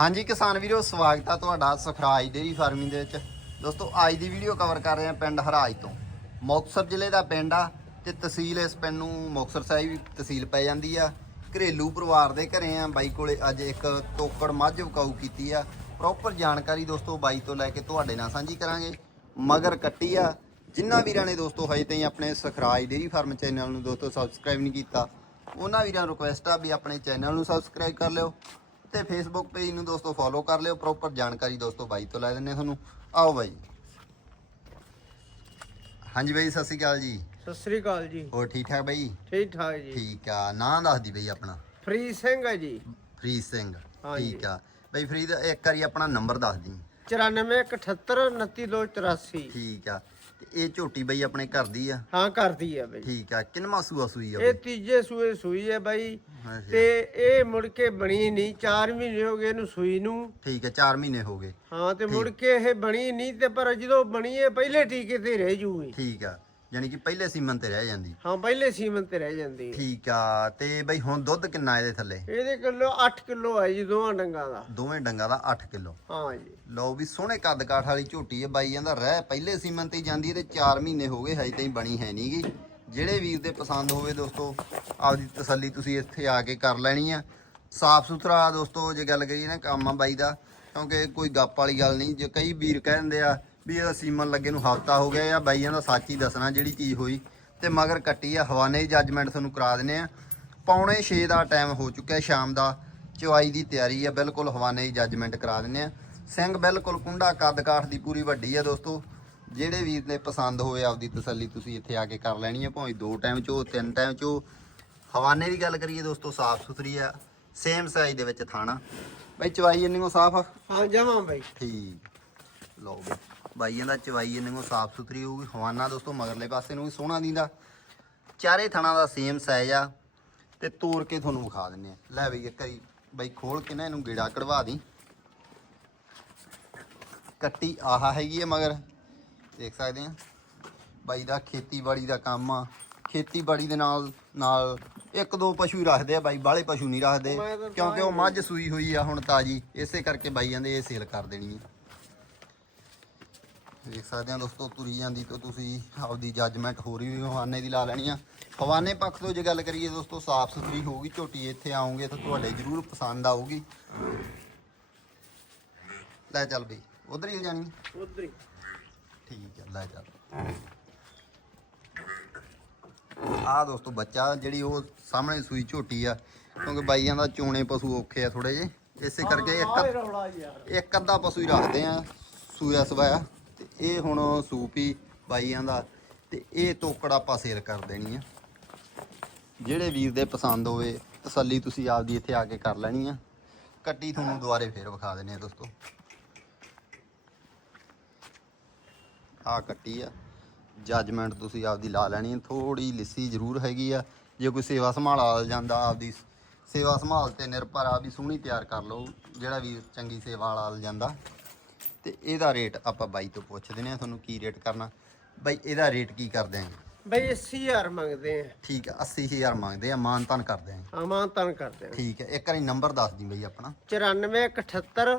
ਹਾਂਜੀ ਕਿਸਾਨ ਵੀਰੋ, ਸਵਾਗਤ ਆ ਤੁਹਾਡਾ ਸੁਖਰਾਜ ਡੇਰੀ ਫਾਰਮਿੰਗ ਦੇ ਵਿੱਚ। ਦੋਸਤੋ, ਅੱਜ ਦੀ ਵੀਡੀਓ ਕਵਰ ਕਰ ਰਹੇ ਹਾਂ ਪਿੰਡ ਹਰਾਜ ਤੋਂ। ਮੁਕਤਸਰ ਜ਼ਿਲ੍ਹੇ ਦਾ ਪਿੰਡ ਆ ਤੇ ਤਹਿਸੀਲ ਇਸ ਪਿੰਡ ਨੂੰ ਮੁਕਤਸਰ ਸਾਹਿਬ ਤਹਿਸੀਲ ਪੈ ਜਾਂਦੀ ਆ। ਘਰੇਲੂ ਪਰਿਵਾਰ ਦੇ ਘਰੇ ਆ। ਬਾਈ ਕੋਲੇ ਅੱਜ ਇੱਕ ਤੋਕੜ ਮੱਝ ਵਿਕਾਊ ਕੀਤੀ ਆ। ਪ੍ਰੋਪਰ ਜਾਣਕਾਰੀ ਦੋਸਤੋ ਬਾਈ ਤੋਂ ਲੈ ਕੇ ਤੁਹਾਡੇ ਨਾਲ ਸਾਂਝੀ ਕਰਾਂਗੇ। ਮਗਰ ਕੱਟੀ ਆ। ਜਿਨ੍ਹਾਂ ਵੀਰਾਂ ਨੇ ਦੋਸਤੋ ਹਜੇ ਤਾਈਂ ਆਪਣੇ ਸੁਖਰਾਜ ਡੇਰੀ ਫਾਰਮ ਚੈਨਲ ਨੂੰ ਦੋਸਤੋ ਸਬਸਕ੍ਰਾਈਬ ਨਹੀਂ ਕੀਤਾ, ਉਹਨਾਂ ਵੀਰਾਂ ਨੂੰ ਰਿਕੁਐਸਟ ਆ ਵੀ ਆਪਣੇ ਚੈਨਲ ਨੂੰ ਸਬਸਕ੍ਰਾਈਬ ਕਰ ਲਿਓ। ਤੇ ਫੇਸਬੁੱਕ ਪੇਜ ਨੂੰ ਦੋਸਤੋ ਫੋਲੋ ਕਰ ਲਿਓ ਪ੍ਰੋਪਰ ਜਾਣਕਾਰੀ ਦੋਸਤੋ ਬਾਈ ਤੋਂ ਲੈ ਦਿੰਨੇ ਤੁਹਾਨੂੰ। ਆਓ ਬਾਈ। ਹਾਂਜੀ ਬਾਈ ਸਤਿ ਸ਼੍ਰੀ ਅਕਾਲ ਜੀ। ਸਤਿ ਸ੍ਰੀ ਅਕਾਲ ਜੀ। ਹੋਰ ਠੀਕ ਠਾਕ ਬਾਈ? ਠੀਕ ਠਾਕ ਜੀ। ਠੀਕ ਆ ਨਾਂ ਦੱਸ ਦੀ ਬਾਈ ਆਪਣਾ। ਫਰੀ ਸਿੰਘ ਹੈ ਜੀ। ਫਰੀਦ ਸਿੰਘ ਹਾਂਜੀ। ਠੀਕ ਆ। ਬਾਈ ਫਰੀਦ ਇੱਕ ਵਾਰੀ ਆਪਣਾ ਨੰਬਰ ਦੱਸ ਦੀ। 9478 29284 ਠੀਕ ਆ। ਤੇ ਇਹ ਝੋਟੀ ਬਾਈ ਆਪਣੇ ਘਰ ਦੀ ਆ? ਹਾਂ ਕਰਦੀ ਹੈ ਬਈ। ਠੀਕ ਆ। ਕਿੰਨਵਾਂ ਸੂਆ ਸੂਈ ਆ ਇਹ ਬਾਈ? ਤੀਜੇ ਸੂਏ ਸੂਈ ਹੈ ਬਾਈ। ਅੱਛਾ। ਤੇ ਇਹ ਮੁੜ ਕੇ ਬਣੀ ਨਹੀਂ। 4 ਮਹੀਨੇ ਹੋ ਗਏ ਇਹਨੂੰ ਸੂਈ ਨੂੰ। ਠੀਕ ਆ 4 ਮਹੀਨੇ ਹੋ ਗਏ। ਹਾਂ ਤੇ ਮੁੜ ਕੇ ਇਹ ਬਣੀ ਨਹੀਂ ਤੇ ਪਰ ਜਦੋਂ ਬਣੀ ਹੈ ਪਹਿਲੇ ਟੀਕੇ ਤੇ ਰਹਿ ਜੂਗੀ। ਠੀਕ ਆ। ਯਾਨੀ ਕਿ ਪਹਿਲੇ ਸੀਮਨ ਤੇ ਰਹਿ ਜਾਂਦੀ। ਹਾਂ ਪਹਿਲੇ ਸੀਮਨ ਤੇ ਰਹਿ ਜਾਂਦੀ। ਹੈ। ਠੀਕ ਆ ਤੇ ਬਈ ਹੁਣ ਦੁੱਧ ਕਿੰਨਾ ਇਹਦੇ ਥੱਲੇ? ਇਹਦੇ ਕਿਲੋ 8 ਕਿਲੋ ਹੈ ਜੀ ਦੋਵਾਂ ਡੰਗਾਂ ਦਾ। ਦੋਵੇਂ ਡੰਗਾਂ ਦਾ 8 ਕਿਲੋ। ਹਾਂ ਜੀ। ਲਓ ਵੀ ਸੋਹਣੇ ਕੱਦ ਕਾਠ ਵਾਲੀ ਝੋਟੀ ਹੈ ਬਾਈ ਕਹਿੰਦਾ ਰਹਿ ਪਹਿਲੇ ਸੀਮਨ ਤੇ ਹੀ ਜਾਂਦੀ ਹੈ ਤੇ 4 ਮਹੀਨੇ ਹੋ ਗਏ ਹਜੇ ਤਾਈਂ ਬਣੀ ਹੈ ਨਹੀਂਗੀ ਜਿਹੜੇ ਵੀਰ ਦੇ ਪਸੰਦ ਹੋਵੇ ਦੋਸਤੋ ਆਪਦੀ ਤਸੱਲੀ ਤੁਸੀਂ ਇੱਥੇ ਆ ਕੇ ਕਰ ਲੈਣੀ ਆ। ਸਾਫ਼ ਸੁਥਰਾ ਦੋਸਤੋ ਜੇ ਗੱਲ ਕਰੀਏ ਨਾ ਕੰਮ ਆ ਬਾਈ ਦਾ ਕਿਉਂਕਿ ਕੋਈ ਗੱਪ ਵਾਲੀ ਗੱਲ ਨਹੀਂ ਜੇ ਕਈ ਵੀਰ ਕਹਿ ਦਿੰਦੇ ਆ ਵੀ ਇਹ ਸੀਮਨ ਲੱਗੇ ਨੂੰ ਹਫਤਾ ਹੋ ਗਿਆ ਜਾਂ ਬਾਈਆਂ ਦਾ ਸੱਚ ਹੀ ਦੱਸਣਾ ਜਿਹੜੀ ਚੀਜ਼ ਹੋਈ। ਤੇ ਮਗਰ ਕੱਟੀ ਆ ਹਵਾਨੇ ਜੱਜਮੈਂਟ ਤੁਹਾਨੂੰ ਕਰਾ ਦਿੰਨੇ ਆ। ਪੌਣੇ 6 ਦਾ ਟਾਈਮ ਹੋ ਚੁੱਕਿਆ ਸ਼ਾਮ ਦਾ। ਚਵਾਈ ਦੀ ਤਿਆਰੀ ਆ ਬਿਲਕੁਲ ਹਵਾਨੇ ਦੀ ਜੱਜਮੈਂਟ ਕਰਾ ਦਿੰਨੇ ਆ। ਸਿੰਘ ਬਿਲਕੁਲ ਕੁੰਡਾ ਕੱਦ ਕਾਠ ਦੀ ਪੂਰੀ ਵੱਡੀ ਆ ਦੋਸਤੋ। ਜਿਹੜੇ ਵੀਰ ਨੇ ਪਸੰਦ ਹੋਵੇ ਆਪਦੀ ਤਸੱਲੀ ਤੁਸੀਂ ਇੱਥੇ ਆ ਕੇ ਕਰ ਲੈਣੀ ਆ ਭਾਵੇਂ ਦੋ ਟਾਈਮ ਚੋ ਤਿੰਨ ਟਾਈਮ ਚੋ ਹਵਾਨੇ ਦੀ ਗੱਲ ਕਰੀਏ ਦੋਸਤੋ ਸਾਫ਼ ਸੁਥਰੀ ਆ। ਸੇਮ ਸਾਈਜ਼ ਦੇ ਵਿੱਚ ਥਾਣਾ। ਬਈ ਚਵਾਈ ਇੰਨੀ ਕੋ ਸਾਫ਼ ਆ? ਹਾਂ ਜਮਾਂ ਬਾਈ। ਠੀਕ। ਲਓ ਬਈ। ਬਾਈਆਂ ਦਾ ਚਵਾਈ ਇਹਨਾਂ ਨੂੰ ਸਾਫ਼ ਸੁਥਰੀ ਹੋਊਗੀ ਹਵਾਨਾ ਦੋਸਤੋ ਮਗਰਲੇ ਪਾਸੇ ਨੂੰ ਵੀ ਸੋਹਣਾ ਦਿੰਦਾ। ਚਾਰੇ ਥਣਾ ਦਾ ਸੇਮ ਸਾਈਜ਼ ਆ। ਤੇ ਤੋੜ ਕੇ ਤੁਹਾਨੂੰ ਵਿਖਾ ਦਿੰਨੇ ਆ। ਲੈ ਬਈ ਇੱਕ ਵਾਰੀ ਬਾਈ ਖੋਲ ਕੇ ਨਾ ਇਹਨੂੰ ਗੇੜਾ ਕਢਵਾ ਦੀ। ਕੱਟੀ ਆਹ ਹੈਗੀ ਆ ਮਗਰ ਦੇਖ ਸਕਦੇ ਆ। ਬਾਈ ਦਾ ਖੇਤੀਬਾੜੀ ਦਾ ਕੰਮ ਆ। ਖੇਤੀਬਾੜੀ ਦੇ ਨਾਲ ਨਾਲ ਇੱਕ ਦੋ ਪਸ਼ੂ ਹੀ ਰੱਖਦੇ ਆ ਬਾਈ ਬਾਹਲੇ ਪਸ਼ੂ ਨਹੀਂ ਰੱਖਦੇ ਕਿਉਂਕਿ ਉਹ ਮੱਝ ਸੂਈ ਹੋਈ ਆ ਹੁਣ ਤਾਜੀ। ਇਸੇ ਕਰਕੇ ਬਾਈ ਜਾਂਦੇ ਇਹ ਸੇਲ ਕਰ ਦੇਣੀ ਹੈ ਦੇਖ ਸਕਦੇ ਆ ਦੋਸਤੋ ਤੁਰੀ ਜਾਂਦੀ ਤੋਂ ਤੁਸੀਂ ਆਪਦੀ ਜੱਜਮੈਂਟ ਹੋ ਰਹੀ ਹਵਾਨੇ ਦੀ ਲਾ ਲੈਣੀ ਆ। ਹਵਾਨੇ ਪੱਖ ਤੋਂ ਜੇ ਗੱਲ ਕਰੀਏ ਦੋਸਤੋ ਸਾਫ਼ ਸੁਥਰੀ ਹੋਊਗੀ ਝੋਟੀ ਇੱਥੇ ਆਉਂਗੇ ਤਾਂ ਤੁਹਾਡੇ ਜ਼ਰੂਰ ਪਸੰਦ ਆਊਗੀ। ਲੈ ਚੱਲ ਬਈ ਉਧਰ ਹੀ ਜਾਣੀ? ਉਧਰ ਹੀ। ਠੀਕ ਹੈ ਲੈ ਚੱਲ। ਆ ਦੋਸਤੋ ਬੱਚਾ ਜਿਹੜੀ ਉਹ ਸਾਹਮਣੇ ਸੂਈ ਝੋਟੀ ਆ ਕਿਉਂਕਿ ਬਾਈਆਂ ਦਾ ਚੋਣੇ ਪਸ਼ੂ ਔਖੇ ਆ ਥੋੜੇ ਜੇ ਇਸੇ ਕਰਕੇ ਇੱਕ ਇੱਕ ਅੱਧਾ ਪਸ਼ੂ ਹੀ ਰੱਖਦੇ ਆ ਸੂਆ ਸਵਾਇਆ। ਇਹ ਹੁਣ ਸੂਪੀ ਬਾਈਆਂ ਦਾ ਤੇ ਇਹ ਤੋਕੜ ਆਪਾਂ ਸੇਲ ਕਰ ਦੇਣੀ ਆ। ਜਿਹੜੇ ਵੀਰ ਦੇ ਪਸੰਦ ਹੋਵੇ, ਤਸੱਲੀ ਤੁਸੀਂ ਆਪਦੀ ਇੱਥੇ ਆ ਕੇ ਕਰ ਲੈਣੀ ਆ। ਕੱਟੀ ਤੁਹਾਨੂੰ ਦੁਬਾਰੇ ਫੇਰ ਵਿਖਾ ਦਿੰਨੇ ਆ ਦੋਸਤੋ। ਆ ਕੱਟੀ ਆ। ਜੱਜਮੈਂਟ ਤੁਸੀਂ ਆਪਦੀ ਲਾ ਲੈਣੀ ਹੈ ਥੋੜੀ ਲਿੱਸੀ ਜ਼ਰੂਰ ਹੈਗੀ ਆ। ਜੇ ਕੋਈ ਸੇਵਾ ਸੰਭਾਲ ਆ ਜਾਂਦਾ, ਆਪਦੀ ਸੇਵਾ ਸੰਭਾਲ ਤੇ ਨਿਰਭਰ ਆ ਵੀ ਸੋਹਣੀ ਤਿਆਰ ਕਰ ਲਓ। ਜਿਹੜਾ ਵੀ ਚੰਗੀ ਸੇਵਾ ਵਾਲਾ ਆ ਜਾਂਦਾ। ਤੇ ਇਹਦਾ ਰੇਟ ਆਪਾਂ ਬਾਈ ਤੋਂ ਪੁੱਛਦੇ ਨੇ ਤੁਹਾਨੂੰ ਕੀ ਰੇਟ ਕਰਨਾ। ਬਾਈ ਇਹਦਾ ਰੇਟ ਕੀ ਕਰਦੇ ਆਂ? ਬਈ 80000 ਮੰਗਦੇ ਆ। ਠੀਕ ਆ 80000 ਮੰਗਦੇ ਆ ਮਾਨ ਤਾਨ ਕਰਦੇ ਆਂ। ਆਮਾਨ ਤਨ ਕਰਦੇ ਆ। ਠੀਕ ਹੈ ਇੱਕ ਵਾਰੀ ਨੰਬਰ ਦੱਸ ਦੀ ਬਈ ਆਪਣਾ। 9478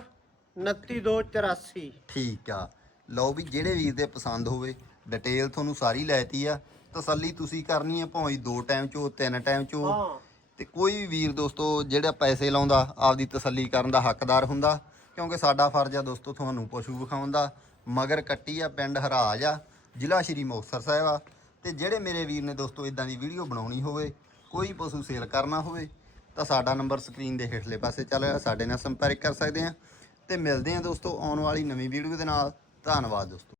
29284 ਠੀਕ ਆ। ਲਓ ਵੀ ਜਿਹੜੇ ਵੀਰ ਦੇ ਪਸੰਦ ਹੋਵੇ ਡਿਟੇਲ ਤੁਹਾਨੂੰ ਸਾਰੀ ਲੈਤੀ ਆ। ਤਸੱਲੀ ਤੁਸੀਂ ਕਰਨੀ ਆ ਭਾਵੇਂ ਦੋ ਟਾਈਮ ਚੋ ਤਿੰਨ ਟਾਈਮ ਚੋ ਹਾਂ। ਤੇ ਕੋਈ ਵੀ ਵੀਰ ਦੋਸਤੋ ਜਿਹੜਾ ਪੈਸੇ ਲਾਉਂਦਾ ਆਪਦੀ ਤਸੱਲੀ ਕਰਨ ਦਾ ਹੱਕਦਾਰ ਹੁੰਦਾ ਕਿਉਂਕਿ ਸਾਡਾ ਫਰਜ਼ ਆ ਦੋਸਤੋ ਤੁਹਾਨੂੰ ਪਸ਼ੂ ਵਿਖਾਉਣ ਦਾ। ਮਗਰ ਕੱਟੀ ਆ ਪਿੰਡ ਹਰਾਜ ਆ, ਜ਼ਿਲ੍ਹਾ ਸ਼੍ਰੀ ਮੁਕਤਸਰ ਸਾਹਿਬ ਆ। ਤੇ ਜਿਹੜੇ ਮੇਰੇ ਵੀਰ ਨੇ ਦੋਸਤੋ ਇਦਾਂ ਦੀ ਵੀਡੀਓ ਬਣਾਉਣੀ ਹੋਵੇ, ਕੋਈ ਪਸ਼ੂ ਸੇਲ ਕਰਨਾ ਹੋਵੇ, ਤਾਂ ਸਾਡਾ ਨੰਬਰ ਸਕਰੀਨ ਦੇ ਹੇਠਲੇ ਪਾਸੇ ਚੱਲ ਰਿਹਾ ਸਾਡੇ ਨਾਲ ਸੰਪਰਕ ਕਰ ਸਕਦੇ ਆ। ਤੇ ਮਿਲਦੇ ਆ ਦੋਸਤੋ ਆਉਣ ਵਾਲੀ ਨਵੀਂ ਵੀਡੀਓ ਦੇ ਨਾਲ। ਧੰਨਵਾਦ ਦੋਸਤੋ।